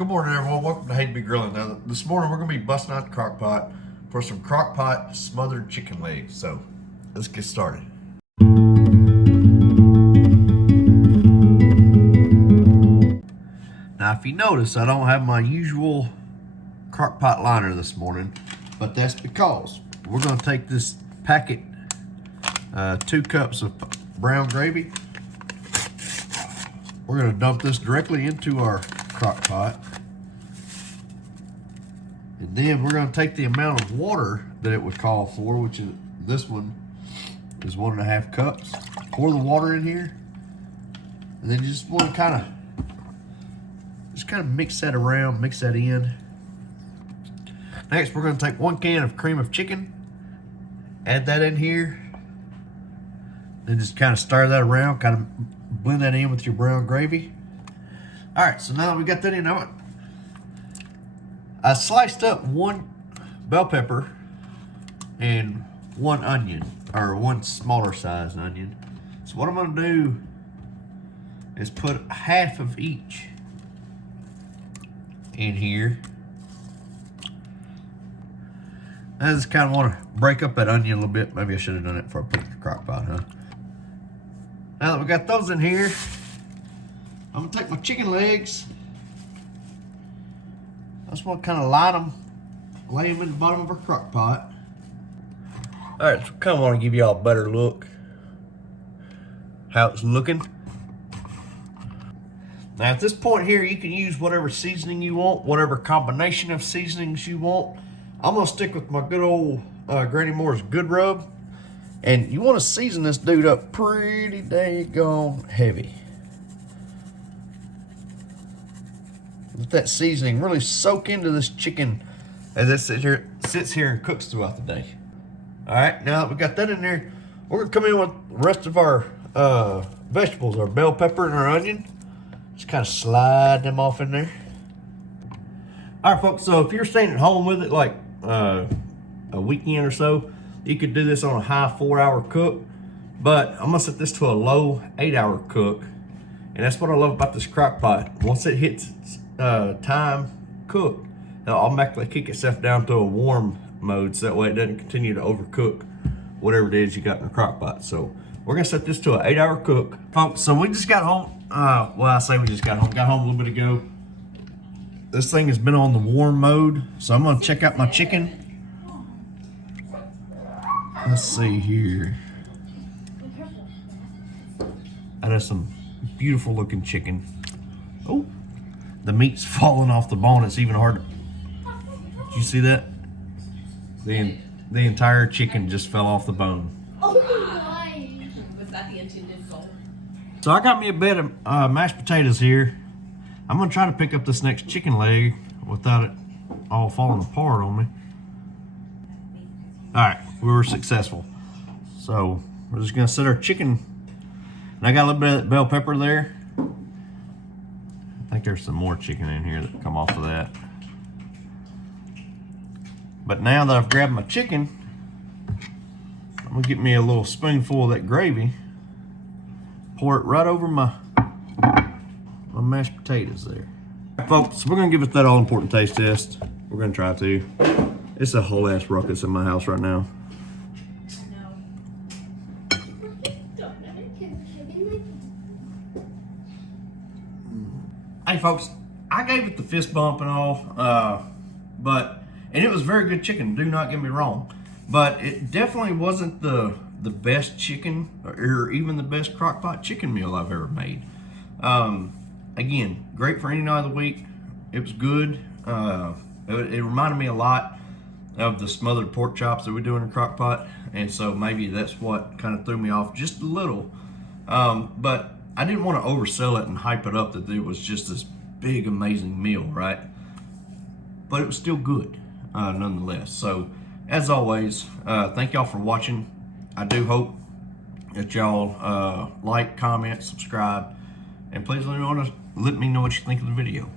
Good morning, everyone. Welcome to Hate to Be Grilling. Now, this morning we're going to be busting out the crock pot for some crock pot smothered chicken legs. So, let's get started. Now, if you notice, I don't have my usual crock pot liner this morning, but that's because we're going to take this packet, 2 cups of brown gravy. We're going to dump this directly into our crock pot. And then we're going to take the amount of water that it would call for, which is this one is 1.5 cups. Pour the water in here, and then you just want to kind of mix that around, mix that in. Next, we're going to take 1 can of cream of chicken, add that in here, then just kind of stir that around, kind of blend that in with your brown gravy. All right, so now that we got that in, I sliced up 1 bell pepper and 1 onion, or 1 smaller size onion. So what I'm gonna do is put half of each in here. I just kind of want to break up that onion a little bit. Maybe I should have done it before I put it in the crock pot, huh? Now that we got those in here, I'm gonna take my chicken legs. I just want to kind of line them, lay them in the bottom of our crock pot. All right, so kind of want to give y'all a better look how it's looking. Now at this point here, you can use whatever seasoning you want, whatever combination of seasonings you want. I'm gonna stick with my good old Granny Moore's Good Rub. And you want to season this dude up pretty daggone heavy. Let that seasoning really soak into this chicken as it sits here and cooks throughout the day. All right, now that we got that in there, we're gonna come in with the rest of our vegetables, our bell pepper and our onion. Just kind of slide them off in there. All right, folks, so if you're staying at home with it like a weekend or so, you could do this on a high 4-hour cook, but I'm gonna set this to a low 8-hour cook. And that's what I love about this crock pot. Once it hits time cook, it'll automatically kick itself down to a warm mode, so that way it doesn't continue to overcook whatever it is you got in the crock pot. So we're gonna set this to an 8-hour cook. Folks, so we just got home, well, I say we just got home a little bit ago. This thing has been on the warm mode, so I'm gonna check out my chicken. Let's see here. That is some beautiful looking chicken. Oh, the meat's falling off the bone. It's even hard to, did you see that? The entire chicken just fell off the bone. Oh my! Was that the intended goal? So I got me a bed of mashed potatoes here. I'm gonna try to pick up this next chicken leg without it all falling apart on me. All right, we were successful. So we're just gonna set our chicken. And I got a little bit of that bell pepper there. I think there's some more chicken in here that come off of that. But now that I've grabbed my chicken, I'm gonna get me a little spoonful of that gravy, pour it right over my mashed potatoes there. Right, folks, we're gonna give it that all important taste test. We're gonna try to. It's a whole ass ruckus in my house right now. Hey folks, I gave it the fist bump and all, and it was very good chicken, do not get me wrong. But it definitely wasn't the best chicken or even the best crock pot chicken meal I've ever made. Again, great for any night of the week. It was good. It reminded me a lot of the smothered pork chops that we do in a crock pot. And so maybe that's what kind of threw me off just a little. But I didn't want to oversell it and hype it up that it was just this big, amazing meal, right? But it was still good, nonetheless. So, as always, thank y'all for watching. I do hope that y'all like, comment, subscribe, and please let me know what you think of the video.